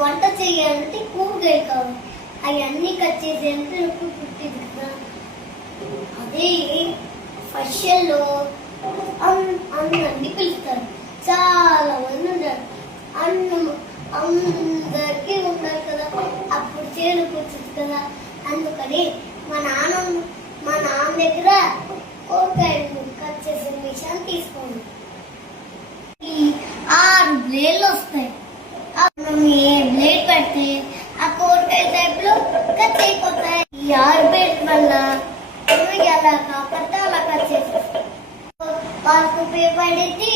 వంట చేయాలంటే కూరగాయలు కావాలి, అవన్నీ కట్ చేసేందుకు నొప్పి పుట్టింది కదా. అదే ఫంక్షన్లో అందరినీ పిలుస్తారు, చాలా మంది ఉంటారు, అందరికీ ఉంటారు కదా, అప్పుడు చేను కూర్చుంది కదా. అందుకని మా నాన్న దగ్గర కూరగాయలు కట్ చేసే మిషన్ తీసుకోండి. ఈ 6 బ్లేడ్లు వస్తాయి. మనం ఏ బ్లేడ్ పెడితే ఆ కూరగాయ టైప్ లో కట్ అయిపోతాయి. ఈ 6 బ్లేడ్ వల్ల ఎలా కాకపోతే అలా కట్ చేసేస్తాం. వారికి ఉపయోగపడింది,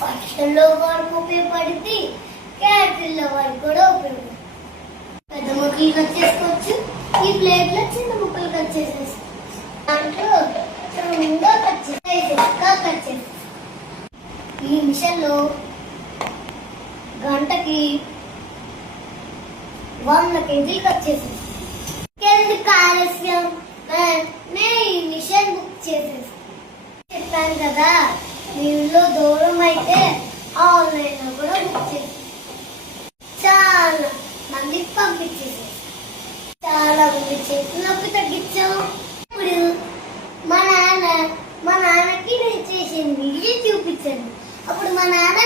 ఫంక్షన్ లో వారికి ఉపయోగపడింది, క్యాటరింగ్ లో వారికి కూడా ఉపయోగపడుతుంది. పెద్ద ముక్కలు కట్ చేసుకోవచ్చు, ఈ ప్లేట్ లో చిన్న ముక్కలు కట్ చేసేస్తాం. దాంట్లో సమంగా కట్ చేసేస్తాం. ఈ మిషన్ లో గంటకి 100 కేజీలు కట్ చేసేస్తాం. ఎందుకు ఆలస్యం, నేను ఈ మిషన్ బుక్ చేసేస్తాను. చెప్పాను కదా, మీ ఊళ్ళో దూరం అయితే ఆన్లైన్ లో కూడా బుక్ చేస్తాను. చాలా మందికి పంపించేసాను. చాలా మంది చేతి నొప్పి తగ్గించాం. ఇప్పుడు మా నాన్నకి నేను చేసిన వీడియో చూపించాను. అప్పుడు మా నాన్న